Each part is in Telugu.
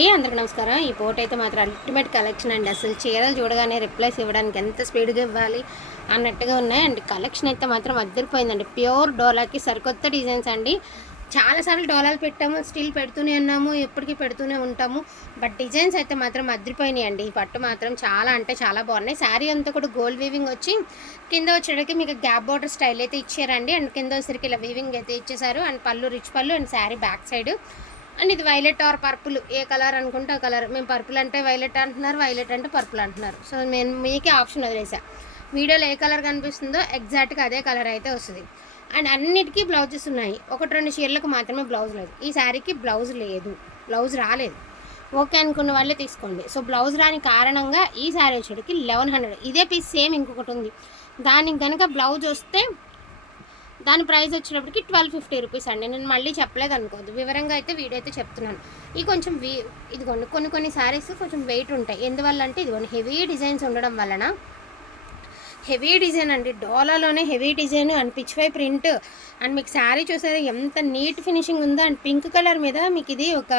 ఏ అందరికి నమస్కారం. ఈ పోట్ అయితే మాత్రం అల్టిమేట్ కలెక్షన్ అండి. అసలు చీరలు చూడగానే రిప్లైస్ ఇవ్వడానికి ఎంత స్పీడ్గా ఇవ్వాలి అన్నట్టుగా ఉన్నాయి. అండ్ కలెక్షన్ అయితే మాత్రం అద్దరిపోయిందండి. ప్యూర్ డోలాకి సరికొత్త డిజైన్స్ అండి. చాలాసార్లు డోలాలు పెట్టాము స్టిల్ పెడుతూనే ఉన్నాము ఎప్పటికీ పెడుతూనే ఉంటాము. బట్ డిజైన్స్ అయితే మాత్రం అద్దరిపోయినాయి అండి. ఈ పట్టు మాత్రం చాలా అంటే చాలా బాగున్నాయి. శారీ అంతా కూడా గోల్డ్ వీవింగ్ వచ్చి కింద వచ్చేటికి మీకు గ్యాప్ బార్డర్ స్టైల్ అయితే ఇచ్చారండి. అండ్ కింద వచ్చేసరికి ఇలా వీవింగ్ అయితే ఇచ్చేసారు అండ్ పళ్ళు రిచ్ పళ్ళు and saree back side and ఇది వైలెట్ ఆర్ పర్పుల్ ఏ కలర్ అనుకుంటే ఆ కలర్ మేము పర్పుల్ అంటే వైలెట్ అంటున్నారు వైలెట్ అంటే పర్పుల్ అంటున్నారు. సో నేను మీకే ఆప్షన్ వదిలేసా. వీడియోలో ఏ కలర్ కనిపిస్తుందో ఎగ్జాక్ట్గా అదే కలర్ అయితే వస్తుంది. అండ్ అన్నిటికీ బ్లౌజెస్ ఉన్నాయి. ఒకటి రెండు చీరలకు మాత్రమే బ్లౌజ్ లేదు. ఈ శారీకి బ్లౌజ్ లేదు. బ్లౌజ్ రాలేదు. ఓకే అనుకున్న వాళ్ళే తీసుకోండి. సో బ్లౌజ్ రాని కారణంగా ఈ శారీ వచ్చేటికి లెవెన్ హండ్రెడ్ ఇదే పీస్ సేమ్ ఇంకొకటి ఉంది. దానికి కనుక బ్లౌజ్ వస్తే దాని ప్రైస్ వచ్చేటప్పటికి ట్వెల్వ్ ఫిఫ్టీ రూపీస్ అండి. నేను మళ్ళీ చెప్పలేదు అనుకోవద్దు. వివరంగా అయితే వీడియో అయితే చెప్తున్నాను. ఇది కొంచెం వీ ఇదిగోండి కొన్ని కొన్ని శారీస్ కొంచెం వెయిట్ ఉంటాయి. ఎందువల్ల అంటే ఇదిగోండి హెవీ డిజైన్స్ ఉండడం వలన హెవీ డిజైన్ అండి డోలాలోనే heavy design and pichwai print and మీకు శారీ చూసారా ఎంత నీట్ ఫినిషింగ్ ఉందో అండ్ పింక్ కలర్ మీద మీకు ఇది ఒక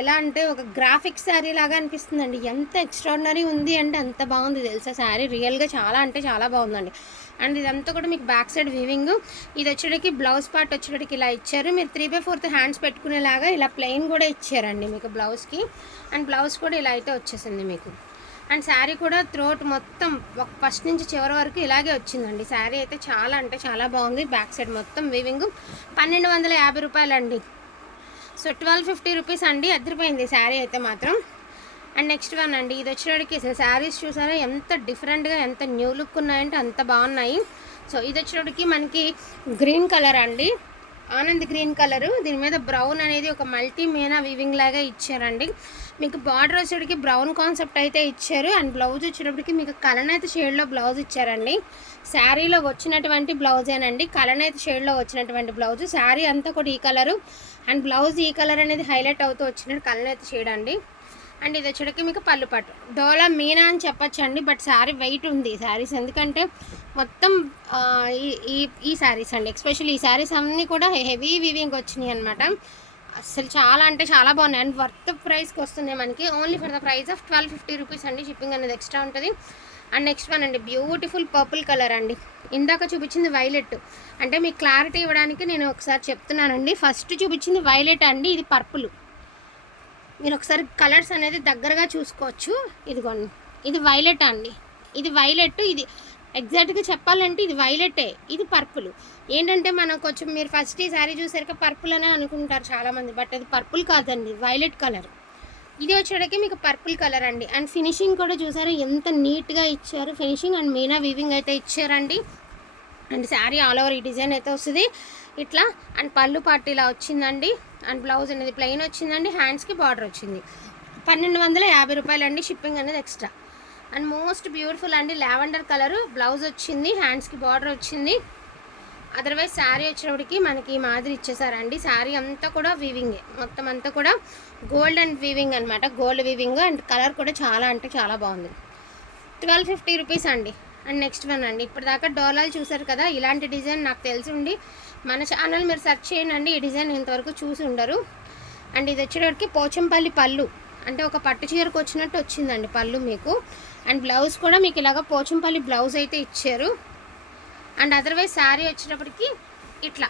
ఎలా అంటే ఒక గ్రాఫిక్ శారీ లాగా అనిపిస్తుందండి. ఎంత ఎక్స్ట్రాడినరీ ఉంది అంటే అంత బాగుంది తెలుసా శారీ రియల్గా చాలా అంటే చాలా బాగుందండి. అండ్ ఇదంతా కూడా మీకు బ్యాక్ సైడ్ వీవింగ్ ఇది వచ్చేటికి బ్లౌజ్ పార్ట్ వచ్చేటికి ఇలా ఇచ్చారు. మీరు త్రీ బై ఫోర్త్ హ్యాండ్స్ పెట్టుకునేలాగా ఇలా ప్లెయిన్ కూడా ఇచ్చారండి మీకు బ్లౌజ్కి అండ్ బ్లౌజ్ కూడా ఇలా అయితే వచ్చేసింది మీకు. అండ్ శారీ కూడా త్రోట్ మొత్తం ఫస్ట్ నుంచి చివరి వరకు ఇలాగే వచ్చిందండి. శారీ అయితే చాలా అంటే చాలా బాగుంది. బ్యాక్ సైడ్ మొత్తం వీవింగ్ పన్నెండు వందల యాభై రూపాయలండి. సో ట్వెల్వ్ ఫిఫ్టీ రూపీస్ అండి. అదిరిపోయింది శారీ అయితే మాత్రం. అండ్ నెక్స్ట్ వన్ అండి. ఇది వచ్చేటికి శారీస్ చూసారా? ఎంత డిఫరెంట్గా ఎంత న్యూ లుక్ ఉన్నాయంటే అంత బాగున్నాయి. సో ఇది వచ్చేటికి మనకి గ్రీన్ కలర్ అండి. Anand green colour. దీని మీద బ్రౌన్ అనేది ఒక మల్టీ మీనా వీవింగ్ లాగా ఇచ్చారండి. మీకు బార్డర్ వచ్చేటికి బ్రౌన్ కాన్సెప్ట్ అయితే ఇచ్చారు. అండ్ బ్లౌజ్ వచ్చేటప్పటికి మీకు కలనైత షేడ్లో బ్లౌజ్ ఇచ్చారండి. శారీలో వచ్చినటువంటి బ్లౌజేనండి కలనైత షేడ్లో వచ్చినటువంటి బ్లౌజ్ శారీ అంతా కూడా ఈ కలరు. అండ్ బ్లౌజ్ ఈ కలర్ అనేది హైలైట్ అవుతూ వచ్చినట్టు కలనైత షేడ్ అండి. అండ్ ఇది వచ్చేటికి మీకు పళ్ళు పట్టు. డోలా మీనా అని చెప్పొచ్చు అండి బట్ శారీ వెయిట్ ఉంది ఈ శారీస్. ఎందుకంటే మొత్తం ఈ ఈ శారీస్ అండి. ఎక్స్పెషల్ ఈ శారీస్ అన్నీ కూడా హెవీ వీవింగ్ వచ్చినాయి అనమాట అసలు చాలా అంటే చాలా బాగున్నాయి. అండ్ వర్త్ ప్రైస్కి వస్తున్నాయి మనకి only for the price of twelve fifty rupees అండి. షిప్పింగ్ అనేది ఎక్స్ట్రా ఉంటుంది. అండ్ నెక్స్ట్ వన్ అండి బ్యూటిఫుల్ పర్పుల్ కలర్ అండి. ఇందాక చూపించింది వైలెట్. అంటే మీకు క్లారిటీ ఇవ్వడానికి నేను ఒకసారి చెప్తున్నానండి. ఫస్ట్ చూపించింది వైలెట్ అండి ఇది పర్పుల్. మీరు ఒకసారి కలర్స్ అనేది దగ్గరగా చూసుకోవచ్చు. ఇదిగోండి. ఇది వైలెట్ అండి. ఇది వైలెట్ ఇది ఎగ్జాక్ట్గా చెప్పాలంటే ఇది వైలెటే ఇది పర్పుల్. ఏంటంటే మనం కొంచెం మీరు ఫస్ట్ ఈ శారీ చూసాక పర్పుల్ అనే అనుకుంటారు చాలామంది బట్ అది పర్పుల్ కాదండి వైలెట్ కలర్. ఇది వచ్చేటకి మీకు పర్పుల్ కలర్ అండి. అండ్ ఫినిషింగ్ కూడా చూసారు ఎంత నీట్గా ఇచ్చారు. ఫినిషింగ్ అండ్ మీనా వీవింగ్ అయితే ఇచ్చారండి. అండ్ శారీ ఆల్ ఓవర్ ఈ డిజైన్ అయితే వస్తుంది. ఇట్లా అండ్ పళ్ళు పార్టీ ఇలా వచ్చిందండి. అండ్ బ్లౌజ్ అనేది ప్లెయిన్ వచ్చిందండి. హ్యాండ్స్కి బార్డర్ వచ్చింది. పన్నెండు వందల యాభై రూపాయలు అండి షిప్పింగ్ అనేది ఎక్స్ట్రా. అండ్ మోస్ట్ బ్యూటిఫుల్ అండి లావెండర్ కలర్ బ్లౌజ్ వచ్చింది. హ్యాండ్స్కి బార్డర్ వచ్చింది. అదర్వైజ్ శారీ వచ్చినప్పటికి మనకి ఈ మాదిరి ఇచ్చేసారండి. శారీ అంతా కూడా వీవింగే మొత్తం అంతా కూడా గోల్డ్ అండ్ వీవింగ్ అనమాట గోల్డ్ వీవింగ్ అండ్ కలర్ కూడా చాలా అంటే చాలా బాగుంది. ట్వెల్వ్ ఫిఫ్టీ రూపీస్ అండి. అండ్ నెక్స్ట్ వన్ అండి. ఇప్పటిదాకా డోలాలు చూసారు కదా ఇలాంటి డిజైన్ నాకు తెలిసి ఉండి మన ఛానల్ మీరు సెర్చ్ చేయండి ఈ డిజైన్ ఇంతవరకు చూసి ఉండరు. అండ్ ఇది వచ్చేటప్పటికి పోచంపల్లి పళ్ళు. అంటే ఒక పట్టు చీరకు వచ్చినట్టు వచ్చిందండి పళ్ళు మీకు. అండ్ బ్లౌజ్ కూడా మీకు ఇలాగ పోచంపల్లి బ్లౌజ్ అయితే ఇచ్చారు. అండ్ అదర్వైజ్ శారీ వచ్చేటప్పటికి ఇట్లా.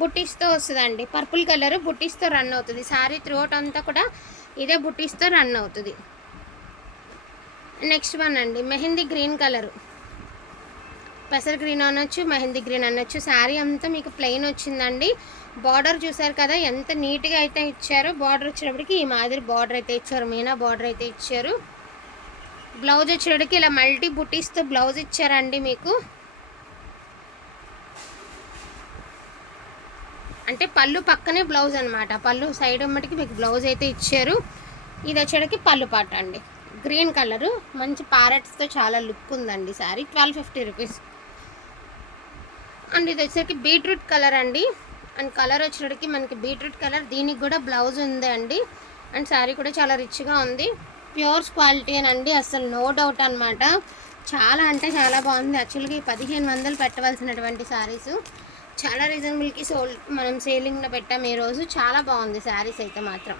బుట్టీస్తో వస్తుందండి. పర్పుల్ కలర్ బుట్టీస్తో రన్ అవుతుంది. శారీ త్రోట్ అంతా కూడా ఇదే బుట్టీస్తో రన్ అవుతుంది. నెక్స్ట్ వన్ అండి. Mehndi green colour. పెసర్ గ్రీన్ అనొచ్చు మెహందీ గ్రీన్ అనొచ్చు. శారీ అంతా మీకు ప్లెయిన్ వచ్చిందండి. బార్డర్ చూసారు కదా ఎంత నీట్గా అయితే ఇచ్చారో బార్డర్ వచ్చేటప్పటికి ఈ మాదిరి బార్డర్ అయితే ఇచ్చారు. మీనా బార్డర్ అయితే ఇచ్చారు. బ్లౌజ్ వచ్చేటప్పటికి ఇలా మల్టీ బుటీస్తో బ్లౌజ్ ఇచ్చారండి మీకు. అంటే పళ్ళు పక్కనే బ్లౌజ్ అనమాట పళ్ళు సైడ్ అమ్మటికి మీకు బ్లౌజ్ అయితే ఇచ్చారు. ఇది వచ్చేటకి పళ్ళు పాట అండి. Green colour. మంచి ప్యారెట్స్తో చాలా లుక్ ఉందండి saree. Twelve fifty rupees. And ఇది వచ్చేసరికి బీట్రూట్ కలర్ అండి. అండ్ కలర్ వచ్చేటికి మనకి బీట్రూట్ కలర్. దీనికి కూడా బ్లౌజ్ ఉంది అండి. అండ్ శారీ కూడా చాలా రిచ్గా ఉంది. ప్యూర్స్ క్వాలిటీ అండి అసలు నో డౌట్ అనమాట చాలా అంటే చాలా బాగుంది. యాక్చువల్గా ఈ పదిహేను వందలు పెట్టవలసినటువంటి శారీస్ చాలా రీజనబుల్కి సోల్ మనం సేలింగ్లో పెట్టాం ఈ రోజు. చాలా బాగుంది శారీస్ అయితే మాత్రం.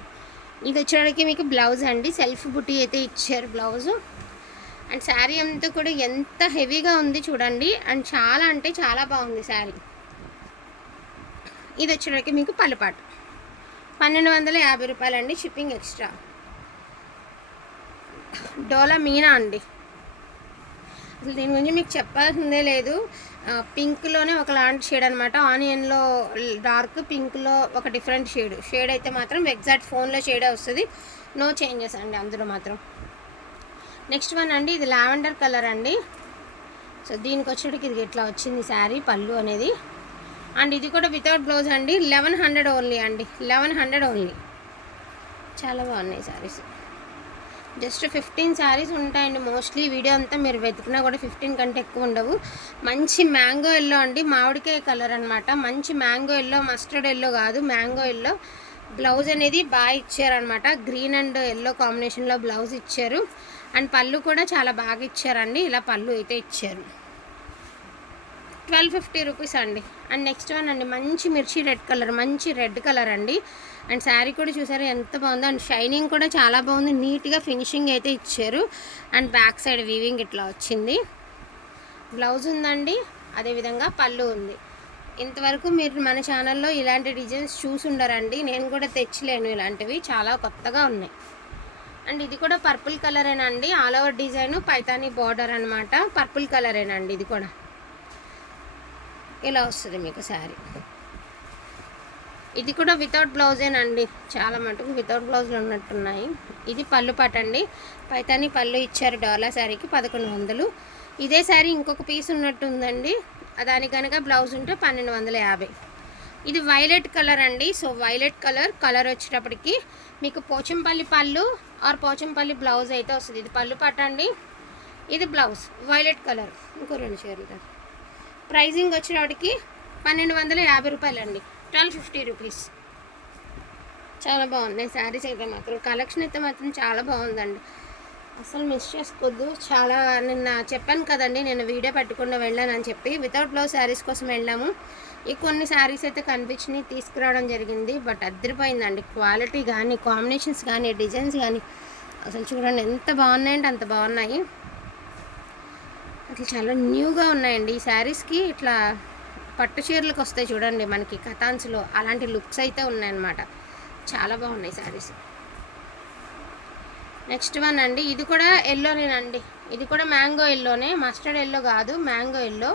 ఇది వచ్చేటికి మీకు బ్లౌజ్ అండి. సెల్ఫ్ బుట్టి అయితే ఇచ్చారు బ్లౌజు. అండ్ శారీ అంతా కూడా ఎంత హెవీగా ఉంది చూడండి. అండ్ చాలా అంటే చాలా బాగుంది శారీ. ఇది వచ్చేటికి మీకు పలుపాటు పన్నెండు వందల యాభై రూపాయలండి షిప్పింగ్ ఎక్స్ట్రా. డోలా మీనా అండి. అసలు దీని గురించి మీకు చెప్పాల్సిందే లేదు. పింక్లోనే పింక్లోనే ఒకలాంటి షేడ్ అనమాట ఆనియన్లో డార్క్ పింక్లో ఒక డిఫరెంట్ షేడ్. షేడ్ అయితే మాత్రం ఎగ్జాక్ట్ ఫోన్లో షేడే వస్తుంది. నో చేంజెస్ అండి అందులో మాత్రం. నెక్స్ట్ వన్ అండి ఇది లావెండర్ కలర్ అండి. సో దీనికి వచ్చేటికి ఇది ఇట్లా వచ్చింది శారీ పళ్ళు అనేది. అండ్ ఇది కూడా వితౌట్ బ్లౌజ్ అండి. లెవెన్ హండ్రెడ్ ఓన్లీ అండి. Eleven hundred only. చాలా బాగున్నాయి శారీస్. జస్ట్ ఫిఫ్టీన్ శారీస్ ఉంటాయండి. మోస్ట్లీ వీడియో అంతా మీరు వెతికినా కూడా ఫిఫ్టీన్ కంటే ఎక్కువ ఉండవు. మంచి మ్యాంగో ఎల్లో అండి. మామిడికాయ కలర్ అనమాట మంచి మ్యాంగో ఎల్లో మస్టర్డ్ ఎల్లో కాదు. Mango yellow. బ్లౌజ్ అనేది బాగా ఇచ్చారనమాట గ్రీన్ అండ్ ఎల్లో కాంబినేషన్లో బ్లౌజ్ ఇచ్చారు. అండ్ పళ్ళు కూడా చాలా బాగా ఇచ్చారండి. ఇలా పళ్ళు అయితే ఇచ్చారు. ట్వెల్వ్ ఫిఫ్టీ రూపీస్ అండి. అండ్ నెక్స్ట్ వన్ అండి. మంచి మిర్చి రెడ్ కలర్ మంచి రెడ్ కలర్ అండి. అండ్ శారీ కూడా చూసారు ఎంత బాగుందో. అండ్ షైనింగ్ కూడా చాలా బాగుంది. నీట్గా ఫినిషింగ్ అయితే ఇచ్చారు. అండ్ బ్యాక్ సైడ్ వీవింగ్ ఇట్లా వచ్చింది. బ్లౌజ్ ఉందండి అదేవిధంగా పళ్ళు ఉంది. ఇంతవరకు మీరు మన ఛానల్లో ఇలాంటి డిజైన్స్ చూసి ఉండరండి. నేను కూడా తెచ్చలేను ఇలాంటివి. చాలా కొత్తగా ఉన్నాయి. అండ్ ఇది కూడా purple కలరేనండి. All over design Paithani border అనమాట పర్పుల్ కలరేనండి ఇది కూడా. ఇలా వస్తుంది మీకు శారీ. ఇది కూడా వితౌట్ బ్లౌజేనండి చాలా మటుకు వితౌట్ బ్లౌజ్లు ఉన్నట్టున్నాయి. ఇది పళ్ళు పట్టండి పైతాని పళ్ళు ఇచ్చారు డాలా శారీకి పదకొండు వందలు. ఇదే శారీ ఇంకొక పీస్ ఉన్నట్టు ఉందండి. దానికి కనుక బ్లౌజ్ ఉంటే పన్నెండు వందల యాభై. ఇది వైలెట్ కలర్ అండి. సో వైలెట్ కలర్ కలర్ వచ్చేటప్పటికి మీకు పోచంపల్లి పళ్ళు ఆర్ పోచంపల్లి బ్లౌజ్ అయితే వస్తుంది. ఇది పళ్ళు పట్టండి ఇది బ్లౌజ్ వైలెట్ కలర్ ఇంకో రెండు చీరలు ప్రైజింగ్ వచ్చేటప్పటికి పన్నెండు వందల యాభై రూపాయలు అండి ట్వెల్వ్ ఫిఫ్టీ రూపీస్. చాలా బాగున్నాయి శారీస్ అయితే మాత్రం. కలెక్షన్ అయితే మాత్రం చాలా బాగుందండి. అసలు మిస్ చేసుకోవద్దు చాలా నిన్న చెప్పాను కదండి నేను వీడియో పెట్టకుండా వెళ్ళానని చెప్పి. వితౌట్ బ్లౌజ్ శారీస్ కోసం వెళ్ళాము. ఈ కొన్ని శారీస్ అయితే కనిపించినాయి తీసుకురావడం జరిగింది. బట్ అద్దరిపోయిందండి క్వాలిటీ కానీ కాంబినేషన్స్ కానీ డిజైన్స్ కానీ అసలు చూడండి ఎంత బాగున్నాయంటే అంత బాగున్నాయి. అసలు చాలా న్యూగా ఉన్నాయండి ఈ శారీస్కి. ఇట్లా పట్టు చీరలకు వస్తాయి చూడండి మనకి కథాన్స్లో అలాంటి లుక్స్ అయితే ఉన్నాయన్నమాట. చాలా బాగున్నాయి శారీస్. నెక్స్ట్ వన్ అండి. ఇది కూడా ఎల్లోనేనండి. ఇది కూడా మ్యాంగో ఎల్లోనే. మస్టర్డ్ ఎల్లో కాదు మ్యాంగో ఎల్లో.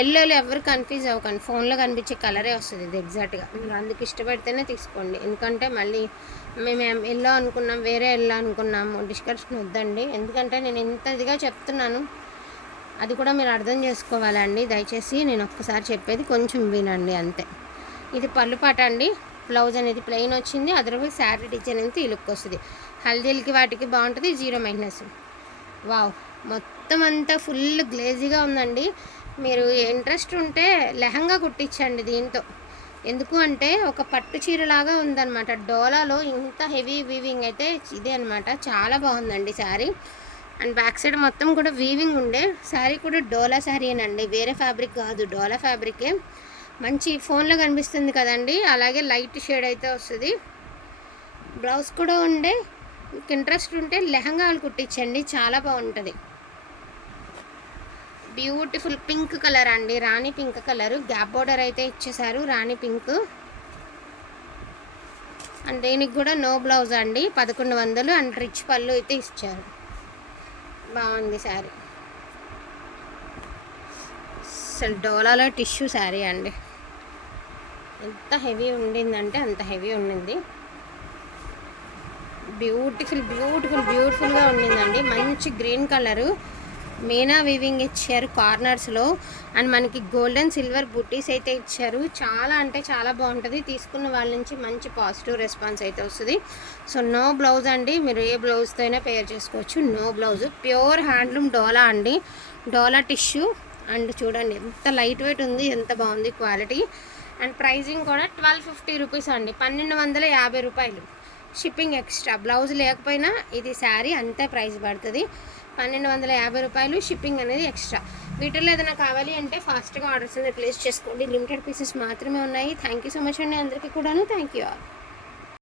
ఎల్లోలో ఎవరు కన్ఫ్యూజ్ అవ్వకండి. ఫోన్లో కనిపించే కలరే వస్తుంది ఇది ఎగ్జాక్ట్గా. మీరు అందుకు ఇష్టపడితేనే తీసుకోండి. ఎందుకంటే మళ్ళీ మేము ఎల్లో అనుకున్నాం వేరే ఎల్లో అనుకున్నాము. డిస్కషన్ వద్దండి. ఎందుకంటే నేను ఇంత ఇదిగా చెప్తున్నాను. అది కూడా మీరు అర్థం చేసుకోవాలండి. దయచేసి నేను ఒక్కసారి చెప్పేది కొంచెం వినండి అంతే. ఇది పళ్ళు పాట అండి. బ్లౌజ్ అనేది ప్లెయిన్ వచ్చింది. అదర్వైజ్ శారీ డిజైన్ అయితే ఈ లుక్ వస్తుంది. హల్దీలకి వాటికి బాగుంటుంది. Zero minus. వావ్! మొత్తం అంతా ఫుల్ గ్లేజీగా ఉందండి. మీరు ఇంట్రెస్ట్ ఉంటే లెహంగా కుట్టించండి దీంతో. ఎందుకు అంటే ఒక పట్టు చీరలాగా ఉందన్నమాట. డోలాలో ఇంత హెవీ వీవింగ్ అయితే ఇదే అనమాట చాలా బాగుందండి శారీ. అండ్ బ్యాక్ సైడ్ మొత్తం కూడా వీవింగ్ ఉండే. శారీ కూడా డోలా శారీనండి వేరే ఫ్యాబ్రిక్ కాదు డోలా ఫ్యాబ్రికే మంచి ఫోన్లో కనిపిస్తుంది కదండి. అలాగే లైట్ షేడ్ అయితే వస్తుంది. బ్లౌజ్ కూడా ఉండే. మీకు ఇంట్రెస్ట్ ఉంటే లెహంగాలు కుట్టించండి. చాలా బాగుంటుంది. బ్యూటిఫుల్ పింక్ కలర్ అండి. Rani pink colour gap border అయితే ఇచ్చేసారు రాణి పింక్ అండ్ దీనికి కూడా నో బ్లౌజ్ అండి. పదకొండు వందలు అండ్ రిచ్ పళ్ళు అయితే ఇచ్చారు. బాగుంది శారీ. అసలు డోలాలో టిష్యూ శారీ అండి. ఎంత హెవీ ఉండిందంటే అంత హెవీ ఉండింది. బ్యూటిఫుల్ బ్యూటిఫుల్ బ్యూటిఫుల్గా ఉండిందండి. మంచి గ్రీన్ కలరు. మీనా వీవింగ్ ఇచ్చారు కార్నర్స్లో అండ్ మనకి గోల్డెన్ సిల్వర్ బుట్టీస్ అయితే ఇచ్చారు. చాలా అంటే చాలా బాగుంటుంది. తీసుకున్న వాళ్ళ నుంచి మంచి పాజిటివ్ రెస్పాన్స్ అయితే వస్తుంది. సో నో బ్లౌజ్ అండి. మీరు ఏ బ్లౌజ్తో అయినా పేర్ చేసుకోవచ్చు. నో బ్లౌజ్ ప్యూర్ హ్యాండ్లూమ్ డోలా అండి. డోలా టిష్యూ అండ్ చూడండి ఎంత లైట్ వెయిట్ ఉంది ఎంత బాగుంది క్వాలిటీ అండ్ ప్రైజింగ్ కూడా ట్వెల్వ్ ఫిఫ్టీ రూపీస్ అండి. పన్నెండు వందల యాభై రూపాయలు. షిప్పింగ్ ఎక్స్ట్రా బ్లౌజ్ లేకపోయినా ఇది శారీ అంతే ప్రైస్ పడుతుంది. పన్నెండు వందల యాభై రూపాయలు షిప్పింగ్ అనేది ఎక్స్ట్రా. వీటిల్లో ఏదైనా కావాలి అంటే ఫాస్ట్గా ఆర్డర్స్ అనేది ప్లేస్ చేసుకోండి. లిమిటెడ్ పీసెస్ మాత్రమే ఉన్నాయి. థ్యాంక్ యూ సో మచ్ అండి అందరికీ కూడాను. Thank you all.